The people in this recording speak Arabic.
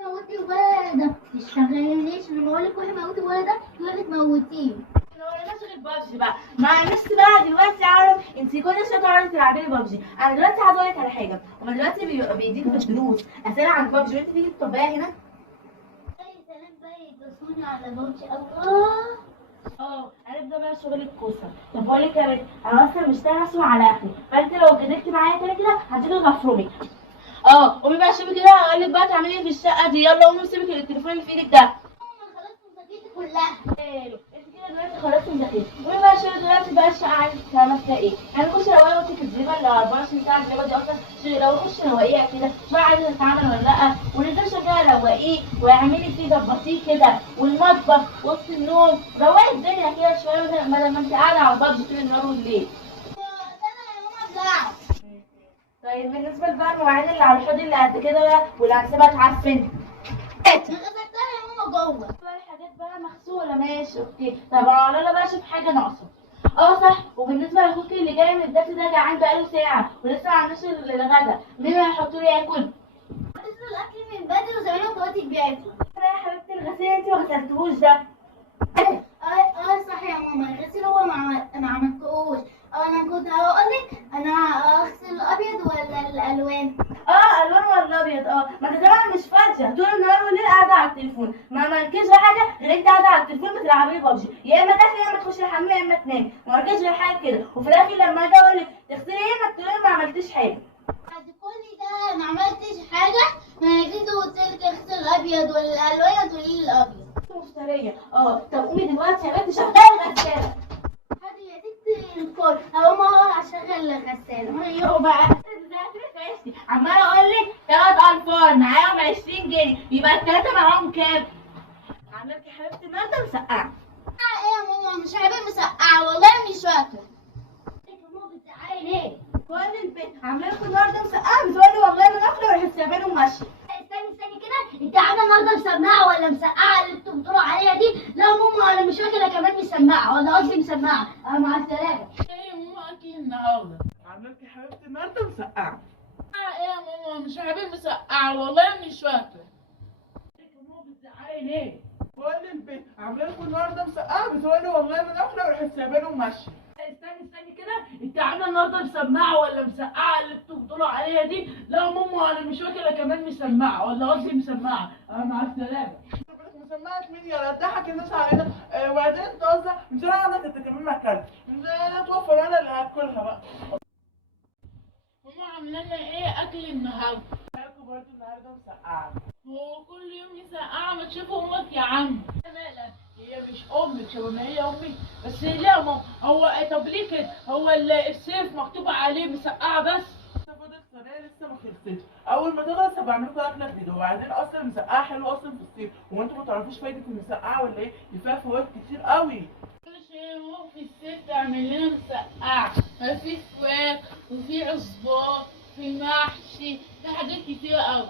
تموتي الولد ده، تشتغليش لما اقول لك روحي موتي الولد ده تروحي تموتيه. انا شغل بابجي بقى مع نفسي بقى دلوقتي. اعرف انت كل شويه تقعدي تلعبي لي بابجي. انا دلوقتي عايزه اقول لك على حاجه. هما دلوقتي بيديك في الدروس اسئله عن بابجي وانت تيجي تطبقيها هنا. اي سلام بقى يدرسوني على بابجي. الله. هنبدا بقى شغل الكوسه. طب بقول لك يا بنت، انا اصلا مشتاقه اسمع على اخري، فانت لو جدلت معايا تاني كده هتيجي تغفرمي. قومي بقى شوفي كده هقول لك بقى تعملي ايه في الشقه دي. يلا قومي سيبك التليفون اللي في ايدك ده. خلاص مذاكرتي كلها. حلو، انت كده دلوقتي خلصتي مذاكرتي. قولي بقى شويه دلوقتي بقى الشقه عندك عامله فيها ايه؟ هنخش روقي اوضتك الزيبه اللي 24 ساعه الزيبه دي اصلا لو نخش روقيها كده شويه عايزه تتعمل ولا لا، والريسبشن كده روقيه واعملي فيه ظبطيه كده، والمطبخ وسط النوم روقي الدنيا كده شويه بدل ما انت قاعده على بابجي طول النهار والليل. طيب بالنسبه بقى المواعين اللي على الحوض اللي قد كده بقى واللي هنسيبها تعفن. غسلتها يا ماما جوه. بقى الحاجات بقى مغسوله ماشي اوكي. طب انا بقى اشوف حاجه ناقصه. صح، وبالنسبه لاخوك اللي جاي من الدرس ده جعان بقاله ساعه ولسه ما عندوش الغدا، مين اللي هيحط له ياكل؟ غسلوا الاكل من بدري وزمانه اخواتك بياكلوا. يا حبيبتي الغسيل انت ما غسلتهوش ده. صح يا ماما، الغسيل هو ما عملتهوش. انا كنت هقول لك انا اغسل الابيض ولا الالوان. الوان ولا ابيض؟ ما انت طبعا مش فاضيه طول النهار والليل قاعده على التليفون، ما مالكيش غير حاجه غير انت قاعده على التليفون بتلعبي لي بابجي، يا اما تاكلي يا اما تخشي الحمام يا اما تنامي، ما مالكيش غير حاجه كده. وفي الاخر لما اجي اقول لك تغسلي ايه ما تقولي ما عملتيش حاجه. بعد كل ده ما عملتش حاجه؟ ما انا جيت وقلت لك اغسل الابيض ولا الالوان تقولي لي الابيض. مفتريه. طب قومي دلوقتي يا بنت شغلي الغساله. هذه يا ستي الكل هقوم اشغل الغساله. ايوه بقى عماله اقول لك 3 انفار معاهم 20 جنيه، يبقى الثلاثه معاهم كام؟ عملت يا حبيبتي النهارده مسقعه. ايه يا ماما مش عارفه مسقعه والله مش فاكره. انت ماما بتزعقي ليه؟ كل البيت عامله لكم النهارده مسقعه بتقولي والله ما ناكله وراح سايباني وماشيه. استني كده، انت عامله النهارده مسمعه ولا مسقعه اللي انتوا بتقولوا عليها دي؟ لا ماما انا مش فاكره كمان مسمعه ولا قصدي مسمعه. انا مع السلامه. ايه يا ماما اكل النهارده؟ عملت يا حبيبتي النهارده مسقعه. ايه يا ماما مش عارفه مسقعه والله مش فاكره. يا ماما بتزعقي ليه؟ كل البيت عامله لكم النهارده مسقعه بتقولي والله ما ناكله وراح سايباني وماشيه. استني كده، انت عامله النهارده مسمعه ولا مسقعه اللي انتوا بتقولوا عليها دي؟ لا ماما انا مش فاكره كمان مسمعه ولا قصدي مسمعه. انا مع السلامه. مسمعة مين يا ضحك الناس علينا. وبعدين انت قصدك مش انا عندك انت كمان ما اكلتش، لا توفر انا اللي هاكلها بقى. ماما عامله لنا ايه اكل النهارده؟ هاكل برضه النهارده مسقعه. هو كل يوم مسقعه؟ ما تشوف امك يا عم. لا هي مش امك شبه ما هي امي، بس لا ماما هو طب ليه كده؟ هو السيف مكتوب عليه مسقعه بس. لسه فاضل صينيه لسه ما خلصتش، اول ما تخلص هبقى اعمل لكم اكله جديده. وبعدين اصلا المسقعه حلوه اصلا في الصيف، هو انتوا ما تعرفوش فايده المسقعه ولا ايه؟ دي فيها فوائد كتير قوي. كل شيء هو في الصيف تعمل لنا مسقعه، في فراخ وفي عصبار في محشي في حاجات كتير قوي.